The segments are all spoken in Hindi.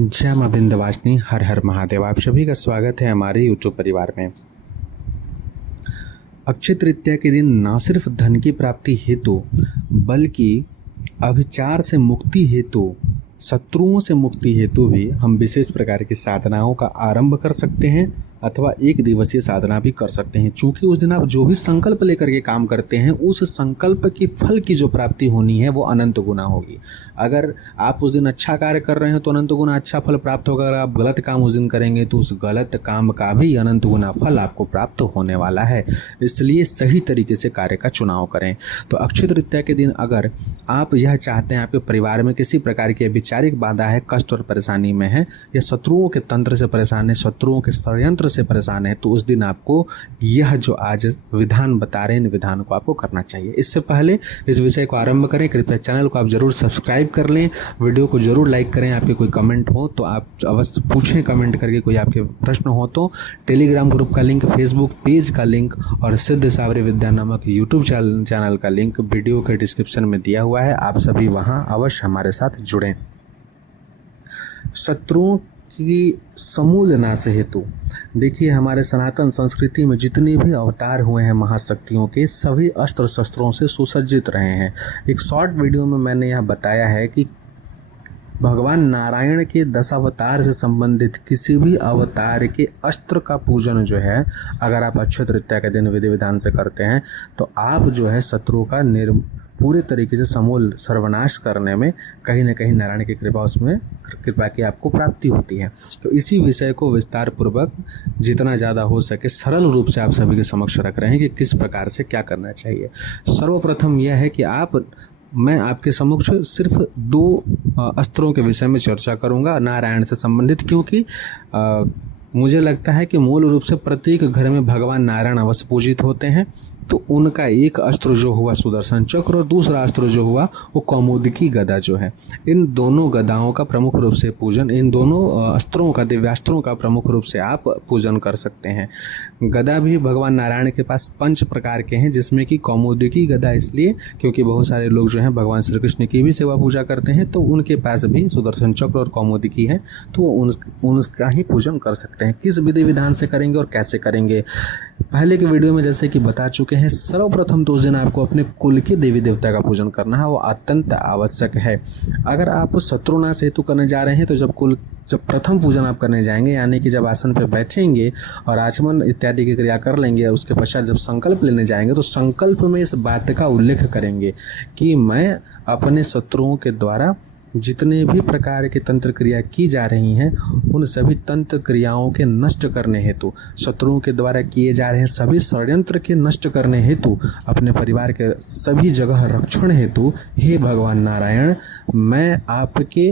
जय मां विंध्यवासिनी, हर हर महादेव। आप सभी का स्वागत है हमारे यूट्यूब परिवार में। अक्षय तृतीया के दिन न सिर्फ धन की प्राप्ति हेतु बल्कि अभिचार से मुक्ति हेतु, शत्रुओं से मुक्ति हेतु भी हम विशेष प्रकार की साधनाओं का आरंभ कर सकते हैं अथवा एक दिवसीय साधना भी कर सकते हैं। चूंकि उस दिन आप जो भी संकल्प लेकर के काम करते हैं, उस संकल्प की फल की जो प्राप्ति होनी है वो अनंत गुना होगी। अगर आप उस दिन अच्छा कार्य कर रहे हैं तो अनंत गुना अच्छा फल प्राप्त होगा। अगर आप गलत काम उस दिन करेंगे तो उस गलत काम का भी अनंत गुना फल आपको प्राप्त होने वाला है। इसलिए सही तरीके से कार्य का चुनाव करें। तो अक्षय तृतीया के दिन अगर आप यह चाहते हैं आपके परिवार में किसी प्रकार की वैचारिक बाधा है, कष्ट और परेशानी में है, या शत्रुओं के तंत्र से परेशान है, शत्रुओं के षड्यंत्र से परेशान है, तो उस दिन आपको यह जो आज विधान बता रहे हैं, इन विधान को आपको करना चाहिए। इससे पहले इस विषय को आरंभ करें, कृपया चैनल को आप जरूर सब्सक्राइब कर लें, वीडियो को जरूर लाइक करें। आपके कोई कमेंट हो तो आप अवश्य पूछें कमेंट करके। कोई आपके प्रश्न हो तो टेलीग्राम ग्रुप का लिंक, फेसबुक पेज का लिंक और सिद्ध सावरी विद्या नामक यूट्यूब चैनल का लिंक वीडियो के डिस्क्रिप्शन में दिया हुआ है। आप सभी वहां अवश्य हमारे साथ जुड़ें। शत्रुओं की समूल नाश हेतु, देखिए हमारे सनातन संस्कृति में जितने भी अवतार हुए हैं महाशक्तियों के, सभी अस्त्र शस्त्रों से सुसज्जित रहे हैं। एक शॉर्ट वीडियो में मैंने यह बताया है कि भगवान नारायण के 10 अवतार से संबंधित किसी भी अवतार के अस्त्र का पूजन जो है, अगर आप अक्षय तृतीया के दिन विधि विधान से करते हैं तो आप जो है शत्रु का पूरे तरीके से समूल सर्वनाश करने में कहीं न कहीं नारायण की कृपा, उसमें कृपा की आपको प्राप्ति होती है। तो इसी विषय को विस्तार पूर्वक जितना ज़्यादा हो सके सरल रूप से आप सभी के समक्ष रख रहे हैं कि किस प्रकार से क्या करना चाहिए। सर्वप्रथम यह है कि मैं आपके समक्ष सिर्फ 2 अस्त्रों के विषय में चर्चा करूंगा नारायण से संबंधित, क्योंकि मुझे लगता है कि मूल रूप से प्रत्येक घर में भगवान नारायण अवश्य पूजित होते हैं। तो उनका एक अस्त्र जो हुआ सुदर्शन चक्र और दूसरा अस्त्र जो हुआ वो कौमुदकी गदा जो है। इन दोनों गदाओं का प्रमुख रूप से पूजन, इन दोनों अस्त्रों का, दिव्यास्त्रों का प्रमुख रूप से आप पूजन कर सकते हैं। गदा भी भगवान नारायण के पास 5 प्रकार के हैं, जिसमें कि कौमुदकी गदा इसलिए क्योंकि बहुत सारे लोग जो हैं भगवान श्री कृष्ण की भी सेवा पूजा करते हैं, तो उनके पास भी सुदर्शन चक्र और कौमुदकी है, तो उनका ही पूजन कर सकते हैं। किस विधि विधान से करेंगे और कैसे करेंगे, पहले के वीडियो में जैसे कि बता चुके हैं। सर्वप्रथम तो उस दिन आपको अपने कुल के देवी देवता का पूजन करना है, वो अत्यंत आवश्यक है। अगर आप शत्रुनाश हेतु करने जा रहे हैं तो जब प्रथम पूजन आप करने जाएंगे, यानी कि जब आसन पर बैठेंगे और आचमन इत्यादि की क्रिया कर लेंगे, उसके पश्चात जब संकल्प लेने जाएंगे तो संकल्प में इस बात का उल्लेख करेंगे कि मैं अपने शत्रुओं के द्वारा जितने भी प्रकार की तंत्र क्रिया की जा रही हैं, उन सभी तंत्र क्रियाओं के नष्ट करने हेतु, शत्रुओं के द्वारा किए जा रहे सभी षड्यंत्र के नष्ट करने हेतु, अपने परिवार के सभी जगह रक्षण हेतु, हे भगवान नारायण, मैं आपके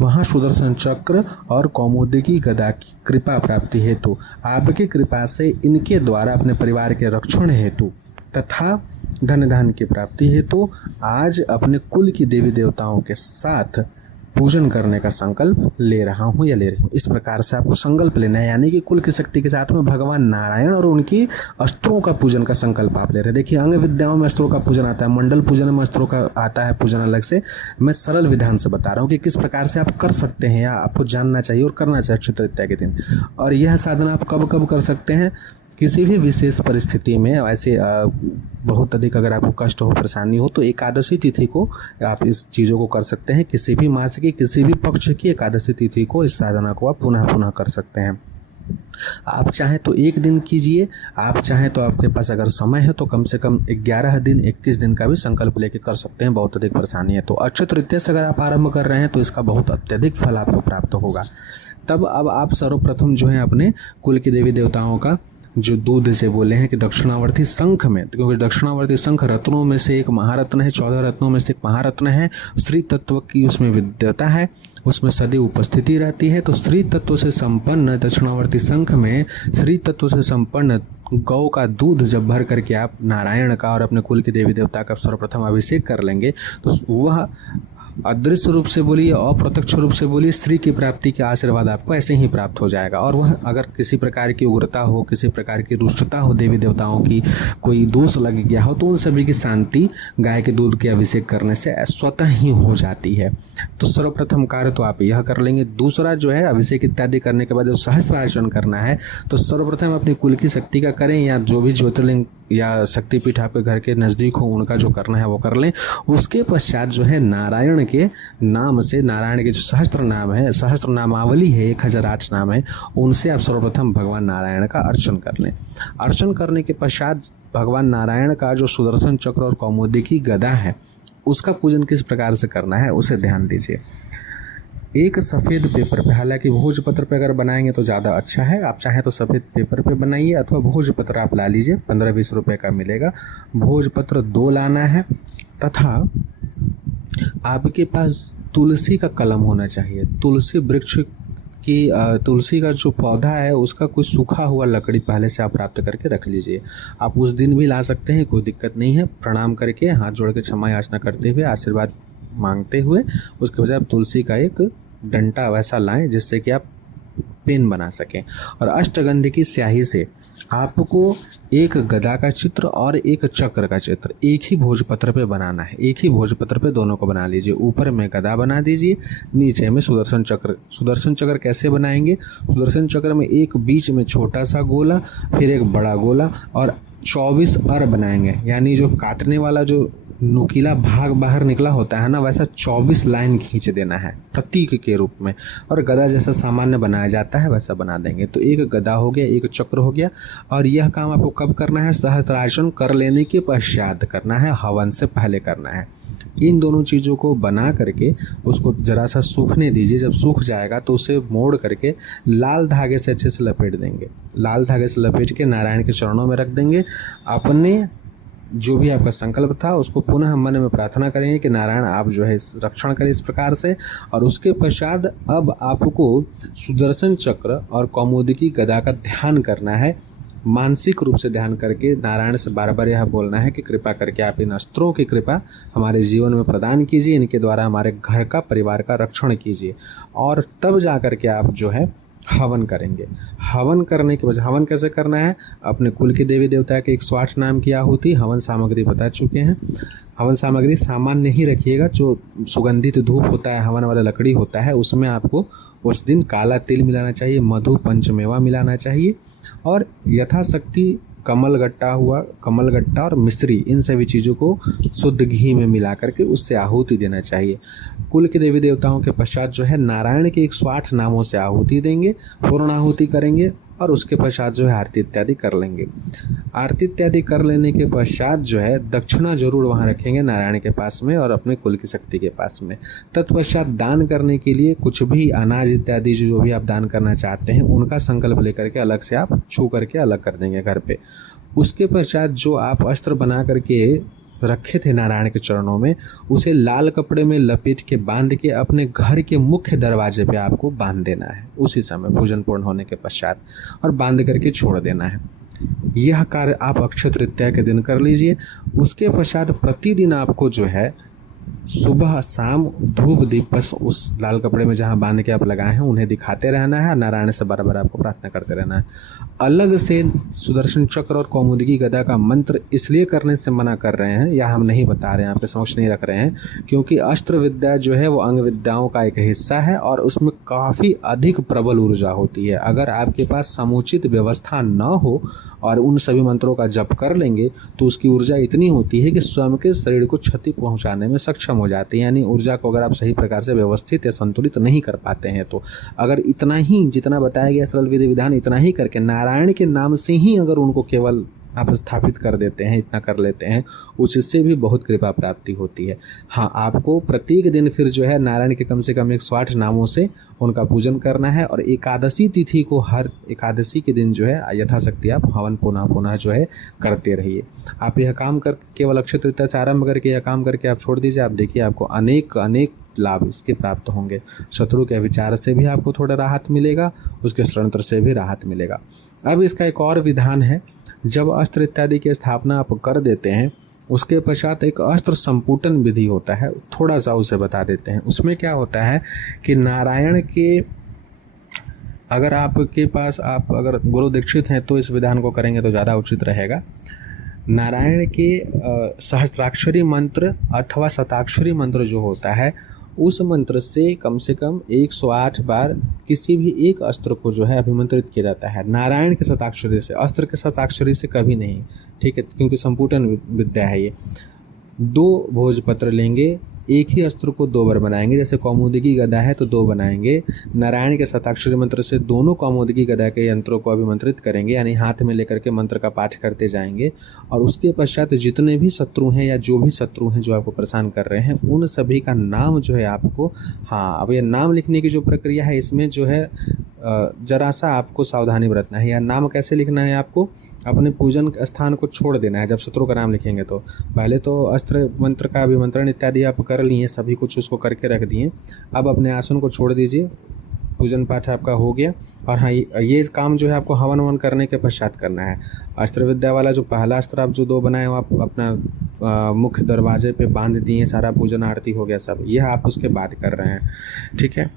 महासुदर्शन चक्र और कौमुदकी गदा की कृपा प्राप्ति हेतु, आपकी कृपा से इनके द्वारा अपने परिवार के रक्षण हेतु तथा धन धान की प्राप्ति हेतु आज अपने कुल की देवी देवताओं के साथ पूजन करने का संकल्प ले रहा हूँ या ले रही हूँ। इस प्रकार से आपको संकल्प लेना है, यानी कि कुल की शक्ति के साथ में भगवान नारायण और उनकी अस्त्रों का पूजन का संकल्प आप ले रहे हैं। देखिए अंग विद्याओं में अस्त्रों का पूजन आता है, मंडल पूजन में अस्त्रों का आता है पूजन अलग से। मैं सरल विधान से बता रहा हूँ कि किस प्रकार से आप कर सकते हैं या आपको जानना चाहिए और करना चाहिए अक्षय तृतीया के दिन। और यह साधना आप कब कब कर सकते हैं, किसी भी विशेष परिस्थिति में, ऐसे बहुत अधिक अगर आपको कष्ट हो, परेशानी हो, तो एकादशी तिथि को आप इस चीज़ों को कर सकते हैं। किसी भी मास की, किसी भी पक्ष की एकादशी तिथि को इस साधना को आप पुनः पुनः कर सकते हैं। आप चाहें तो 1 दिन कीजिए, आप चाहें तो आपके पास अगर समय है तो कम से कम 11 दिन, 21 दिन का भी संकल्प लेके कर सकते हैं। बहुत अधिक परेशानी है तो अक्षय तृतीया से अगर आप आरंभ कर रहे हैं तो इसका बहुत अत्यधिक फल आपको प्राप्त होगा। तब अब आप सर्वप्रथम जो है अपने कुल की देवी देवताओं का जो दूध से बोले हैं कि दक्षिणावर्ती शंख में, क्योंकि दक्षिणावर्ती शंख रत्नों में से एक महारत्न है, 14 रत्नों में से एक महारत्न है, श्री तत्व की उसमें विद्यता है, उसमें सदैव उपस्थिति रहती है। तो श्री तत्व से संपन्न दक्षिणावर्ती शंख में श्री तत्व से संपन्न गौ का दूध जब भर करके आप नारायण का और अपने कुल के देवी देवता का सर्वप्रथम अभिषेक कर लेंगे तो वह अदृश्य रूप से बोलिए, अप्रत्यक्ष रूप से बोलिए, श्री की प्राप्ति के आशीर्वाद आपको ऐसे ही प्राप्त हो जाएगा। और वह अगर किसी प्रकार की उग्रता हो, किसी प्रकार की रुष्टता हो, देवी देवताओं की कोई दोष लग गया हो, तो उन सभी की शांति गाय के दूध के अभिषेक करने से स्वतः ही हो जाती है। तो सर्वप्रथम कार्य तो आप यह कर लेंगे। दूसरा जो है, अभिषेक इत्यादि करने के बाद जब सहस्त्रार्चन करना है तो सर्वप्रथम अपनी कुल की शक्ति का करें, या जो भी ज्योतिर्लिंग या शक्तिपीठ आपके घर के नज़दीक हो उनका जो करना है वो कर लें। उसके पश्चात जो है नारायण के नाम से, नारायण के जो सहस्त्र नाम है, सहस्त्र नामावली है, 1008 नाम है, उनसे आप सर्वप्रथम भगवान नारायण का अर्चन कर लें। अर्चन करने के पश्चात भगवान नारायण का जो सुदर्शन चक्र और कौमुदी गदा है उसका पूजन किस प्रकार से करना है उसे ध्यान दीजिए। एक सफ़ेद पेपर पे, हालांकि भोजपत्र पे अगर बनाएंगे तो ज़्यादा अच्छा है, आप चाहें तो सफ़ेद पेपर पे बनाइए, अथवा भोजपत्र आप ला लीजिए, 15-20 रुपये का मिलेगा। भोजपत्र 2 लाना है, तथा आपके पास तुलसी का कलम होना चाहिए। तुलसी वृक्ष की तुलसी का जो पौधा है उसका कोई सूखा हुआ लकड़ी पहले से आप प्राप्त करके रख लीजिए। आप उस दिन भी ला सकते हैं, कोई दिक्कत नहीं है। प्रणाम करके, हाथ जोड़ के क्षमा याचना करते हुए, आशीर्वाद मांगते हुए, उसके बजाय आप तुलसी का एक डंटा वैसा लाएं जिससे कि आप पेन बना सकें। और अष्टगंध की स्याही से आपको एक गदा का चित्र और एक चक्र का चित्र एक ही भोजपत्र पे बनाना है। एक ही भोजपत्र पे दोनों को बना लीजिए। ऊपर में गदा बना दीजिए, नीचे में सुदर्शन चक्र। सुदर्शन चक्र कैसे बनाएंगे? सुदर्शन चक्र में एक बीच में छोटा सा गोला, फिर एक बड़ा गोला, और 24 अर बनाएंगे। यानी जो काटने वाला जो नुकीला भाग बाहर निकला होता है ना, वैसा 24 लाइन खींच देना है प्रतीक के रूप में। और गदा जैसा सामान्य बनाया जाता है वैसा बना देंगे। तो एक गदा हो गया, एक चक्र हो गया। और यह काम आपको कब करना है? सहस्त्रार्चन कर लेने के पश्चात करना है, हवन से पहले करना है। इन दोनों चीज़ों को बना करके उसको ज़रा सा सूखने दीजिए। जब सूख जाएगा तो उसे मोड़ करके लाल धागे से अच्छे से लपेट देंगे। लाल धागे से लपेट के नारायण के चरणों में रख देंगे। अपने जो भी आपका संकल्प था उसको पुनः मन में प्रार्थना करेंगे कि नारायण आप जो है रक्षण करें इस प्रकार से। और उसके पश्चात अब आपको सुदर्शन चक्र और कौमुदी गदा का ध्यान करना है। मानसिक रूप से ध्यान करके नारायण से बार बार यह बोलना है कि कृपा करके आप इन अस्त्रों की कृपा हमारे जीवन में प्रदान कीजिए, इनके द्वारा हमारे घर का, परिवार का रक्षण कीजिए। और तब जा कर के आप जो है हवन करेंगे। हवन करने के बाद, हवन कैसे करना है? अपने कुल के देवी देवता के 108 नाम की आहुति, हवन सामग्री बता चुके हैं। हवन सामग्री सामान्य ही रखिएगा। जो सुगंधित धूप होता है, हवन वाला लकड़ी होता है, उसमें आपको उस दिन काला तिल मिलाना चाहिए, मधु पंचमेवा मिलाना चाहिए, और यथाशक्ति कमलगट्टा और मिश्री, इन सभी चीज़ों को शुद्ध घी में मिला करके उससे आहुति देना चाहिए। कुल के देवी देवताओं के पश्चात जो है नारायण के 108 नामों से आहुति देंगे, पूर्ण आहुति करेंगे, और उसके पश्चात जो है आरती इत्यादि कर लेंगे। आरती इत्यादि कर लेने के पश्चात जो है दक्षिणा जरूर वहाँ रखेंगे नारायण के पास में और अपने कुल की शक्ति के पास में। तत्पश्चात दान करने के लिए कुछ भी अनाज इत्यादि जो भी आप दान करना चाहते हैं उनका संकल्प लेकर के अलग से आप छू करके अलग कर देंगे घर पे। उसके पश्चात जो आप अस्त्र बना करके रखे थे नारायण के चरणों में, उसे लाल कपड़े में लपेट के बांध के अपने घर के मुख्य दरवाजे पे आपको बांध देना है उसी समय पूजन पूर्ण होने के पश्चात, और बांध करके छोड़ देना है। यह कार्य आप अक्षय तृतीया के दिन कर लीजिए। उसके पश्चात प्रतिदिन आपको जो है सुबह शाम धूप दीप बस उस लाल कपड़े में जहाँ बांध के आप लगाए हैं उन्हें दिखाते रहना है। नारायण से बार बार आपको प्रार्थना करते रहना है। अलग से सुदर्शन चक्र और कौमुदी गदा का मंत्र इसलिए करने से मना कर रहे हैं, या हम नहीं बता रहे हैं, आपके समक्ष नहीं रख रहे हैं, क्योंकि अस्त्र विद्या जो है वो अंग विद्याओं का एक हिस्सा है और उसमें काफ़ी अधिक प्रबल ऊर्जा होती है। अगर आपके पास समुचित व्यवस्था न हो और उन सभी मंत्रों का जप कर लेंगे तो उसकी ऊर्जा इतनी होती है कि स्वयं के शरीर को क्षति पहुंचाने में सक्षम हो जाती है। यानी ऊर्जा को अगर आप सही प्रकार से व्यवस्थित या संतुलित नहीं कर पाते हैं तो अगर इतना ही, जितना बताया गया सरल विधि विधान, इतना ही करके नारायण के नाम से ही अगर उनको केवल आप स्थापित कर देते हैं, इतना कर लेते हैं, उससे भी बहुत कृपा प्राप्ति होती है। हाँ, आपको प्रत्येक दिन फिर जो है नारायण के कम से कम 108 नामों से उनका पूजन करना है। और एकादशी तिथि को हर एकादशी के दिन जो है यथाशक्ति आप हवन पुनः जो है करते रहिए। आप यह काम कर केवल अक्षय तृतीया से आरंभ करके यह काम करके आप छोड़ दीजिए। आप देखिए आपको अनेक लाभ इसके प्राप्त होंगे। शत्रु के विचार से भी आपको थोड़ा राहत मिलेगा, उसके षड्यंत्र से भी राहत मिलेगा। अब इसका एक और विधान है, जब अस्त्र इत्यादि की स्थापना आप कर देते हैं उसके पश्चात एक अस्त्र संपुटन विधि होता है, थोड़ा सा उसे बता देते हैं। उसमें क्या होता है कि नारायण के, अगर आपके पास आप अगर गुरु दीक्षित हैं तो इस विधान को करेंगे तो ज़्यादा उचित रहेगा। नारायण के सहस्त्राक्षरी मंत्र अथवा शताक्षरी मंत्र जो होता है, उस मंत्र से कम 108 बार किसी भी एक अस्त्र को जो है अभिमंत्रित किया जाता है। नारायण के शताक्षरी से, अस्त्र के शताक्षरी से कभी नहीं, ठीक है, क्योंकि संपुटन विद्या है ये। 2 भोजपत्र लेंगे, एक ही अस्त्र को 2 बार बनाएंगे, जैसे कौमुदी गदा है तो 2 बनाएंगे। नारायण के शताक्षरी मंत्र से दोनों कौमुदी गदा के यंत्रों को अभिमंत्रित करेंगे, यानी हाथ में लेकर के मंत्र का पाठ करते जाएंगे। और उसके पश्चात जितने भी शत्रु हैं या जो भी शत्रु हैं जो आपको परेशान कर रहे हैं, उन सभी का नाम जो है आपको, हाँ, अब ये नाम लिखने की जो प्रक्रिया है इसमें जो है जरा सा आपको सावधानी बरतना है। या नाम कैसे लिखना है, आपको अपने पूजन स्थान को छोड़ देना है। जब शत्रु का नाम लिखेंगे तो पहले तो अस्त्र मंत्र का अभिमंत्रण इत्यादि आप कर लिए, सभी कुछ उसको करके रख दिए। अब अपने आसन को छोड़ दीजिए, पूजन पाठ आपका हो गया। और हाँ, ये काम जो है आपको हवन ववन करने के पश्चात करना है। अस्त्र विद्या वाला जो पहला अस्त्र आप जो 2 बनाए वो आप अपना मुख्य दरवाजे पे बांध दिए, सारा पूजन आरती हो गया सब, यह आप उसके बाद कर रहे हैं, ठीक है।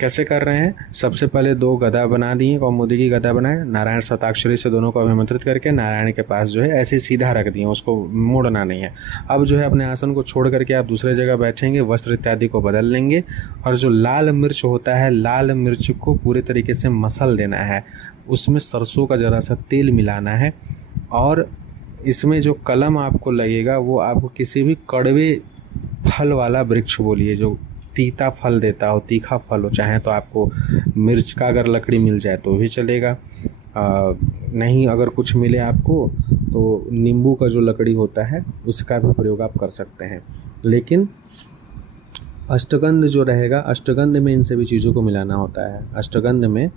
कैसे कर रहे हैं, सबसे पहले 2 गदा बना दिए, कौमुदी की गदा बनाए, नारायण शताक्षरी से दोनों को अभिमंत्रित करके नारायण के पास जो है ऐसे सीधा रख दिए, उसको मोड़ना नहीं है। अब जो है अपने आसन को छोड़ करके आप दूसरे जगह बैठेंगे, वस्त्र इत्यादि को बदल लेंगे। और जो लाल मिर्च होता है, लाल मिर्च को पूरे तरीके से मसल देना है, उसमें सरसों का ज़रा सा तेल मिलाना है। और इसमें जो कलम आपको लगेगा वो आपको किसी भी कड़वे फल वाला वृक्ष बोलिए, जो तीता फल देता हो, तीखा फल हो, चाहे तो आपको मिर्च का अगर लकड़ी मिल जाए तो भी चलेगा, नहीं अगर कुछ मिले आपको तो नींबू का जो लकड़ी होता है उसका भी प्रयोग आप कर सकते हैं। लेकिन अष्टगंध जो रहेगा, अष्टगंध में इन सभी चीज़ों को मिलाना होता है। अष्टगंध में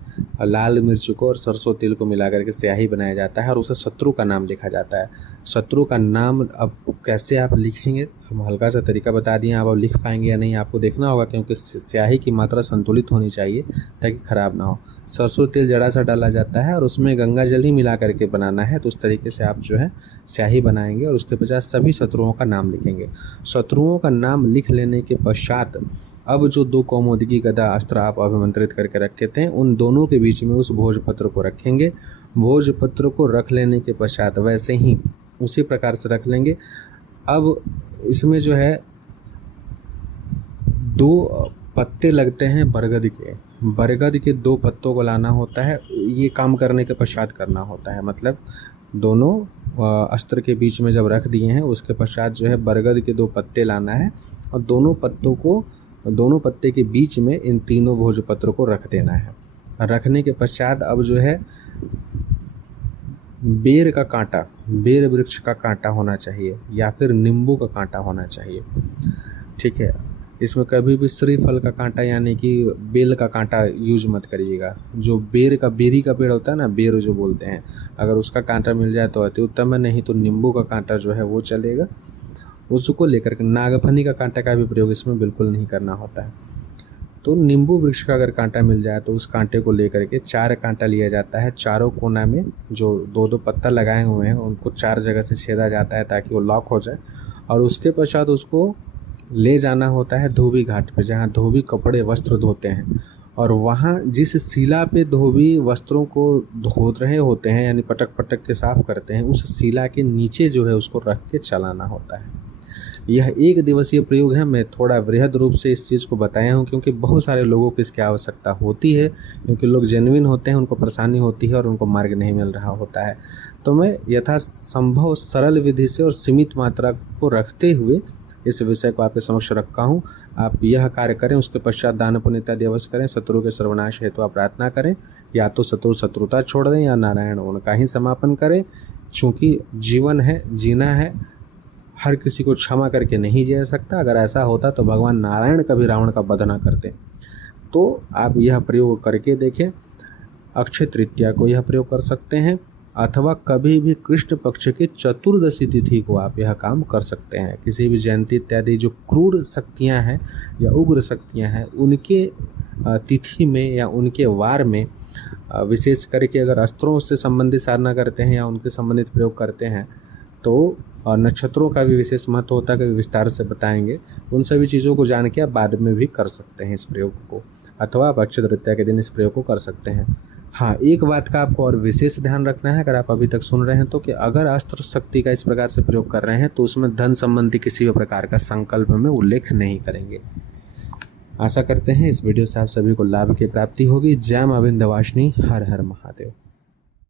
लाल मिर्च को और सरसों तेल को मिला करके स्याही बनाया जाता है और उसे शत्रु का नाम लिखा जाता है। शत्रु का नाम अब कैसे आप लिखेंगे, हम हल्का सा तरीका बता दिए, आप अब लिख पाएंगे या नहीं आपको देखना होगा, क्योंकि स्याही की मात्रा संतुलित होनी चाहिए ताकि ख़राब ना हो। सरसों तेल जरा सा डाला जाता है और उसमें गंगा जल ही मिला करके बनाना है। तो उस तरीके से आप जो है स्याही बनाएंगे और उसके पश्चात सभी शत्रुओं का नाम लिखेंगे। शत्रुओं का नाम लिख लेने के पश्चात अब जो 2 कौमुदी गदा अस्त्र आप अभिमंत्रित करके रखे थे, उन दोनों के बीच में उस भोजपत्र को रखेंगे। भोजपत्र को रख लेने के पश्चात वैसे ही उसी प्रकार से रख लेंगे। अब इसमें जो है 2 पत्ते लगते हैं बरगद के 2 पत्तों को लाना होता है। ये काम करने के पश्चात करना होता है, मतलब दोनों अस्त्र के बीच में जब रख दिए हैं उसके पश्चात जो है बरगद के 2 पत्ते लाना है और दोनों पत्ते के बीच में इन तीनों भोजपत्र को रख देना है। रखने के पश्चात अब जो है बेर वृक्ष का कांटा होना चाहिए या फिर नींबू का कांटा होना चाहिए, ठीक है। इसमें कभी भी श्रीफल का कांटा यानी कि बेल का कांटा यूज मत करिएगा। जो बेरी का पेड़ होता है ना, बेर जो बोलते हैं, अगर उसका कांटा मिल जाए तो अति उत्तम है, नहीं तो नींबू का कांटा जो है वो चलेगा। उसको लेकर के नागफनी का कांटा का भी प्रयोग इसमें बिल्कुल नहीं करना होता है। तो नींबू वृक्ष का अगर कांटा मिल जाए तो उस कांटे को लेकर के 4 कांटा लिया जाता है। चारों कोना में जो 2-2 पत्ता लगाए हुए हैं उनको 4 जगह से छेदा जाता है ताकि वो लॉक हो जाए। और उसके पश्चात उसको ले जाना होता है धोबी घाट पे, जहाँ धोबी कपड़े वस्त्र धोते हैं। और वहाँ जिस शिला पे धोबी वस्त्रों को धो रहे होते हैं यानी पटक के साफ करते हैं, उस शिला के नीचे जो है उसको रख के चलाना होता है। यह 1 दिवसीय प्रयोग है। मैं थोड़ा वृहद रूप से इस चीज़ को बताया हूँ क्योंकि बहुत सारे लोगों को इसकी आवश्यकता होती है, क्योंकि लोग जेन्युइन होते हैं, उनको परेशानी होती है और उनको मार्ग नहीं मिल रहा होता है। तो मैं यथासंभव सरल विधि से और सीमित मात्रा को रखते हुए इस विषय को आपके समक्ष रखा हूँ। आप यह कार्य करें, उसके पश्चात दान पुण्य इत्यादि अवश्य करें। शत्रु के सर्वनाश हेतु आप प्रार्थना करें, या तो शत्रुता छोड़ दें या नारायण उनका ही समापन करें। चूँकि जीवन है, जीना है, हर किसी को क्षमा करके नहीं जी सकता। अगर ऐसा होता तो भगवान नारायण कभी रावण का वध न करते। तो आप यह प्रयोग करके देखें। अक्षय तृतीया को यह प्रयोग कर सकते हैं अथवा कभी भी कृष्ण पक्ष के चतुर्दशी तिथि को आप यह काम कर सकते हैं। किसी भी जयंती इत्यादि जो क्रूर शक्तियां हैं या उग्र शक्तियां हैं, उनके तिथि में या उनके वार में विशेष करके अगर अस्त्रों से संबंधित साधना करते हैं या उनके संबंधित प्रयोग करते हैं तो और नक्षत्रों का भी विशेष महत्व होता है, कभी विस्तार से बताएंगे। उन सभी चीज़ों को जान के आप बाद में भी कर सकते हैं इस प्रयोग को, अथवा आप अक्षय तृतीया के दिन इस प्रयोग को कर सकते हैं। हाँ, एक बात का आपको और विशेष ध्यान रखना है, अगर आप अभी तक सुन रहे हैं तो, कि अगर अस्त्र शक्ति का इस प्रकार से प्रयोग कर रहे हैं तो उसमें धन संबंधी किसी भी प्रकार का संकल्प में उल्लेख नहीं करेंगे। आशा करते हैं इस वीडियो से आप सभी को लाभ की प्राप्ति होगी। जय मां विंध्यवासिनी, हर हर महादेव।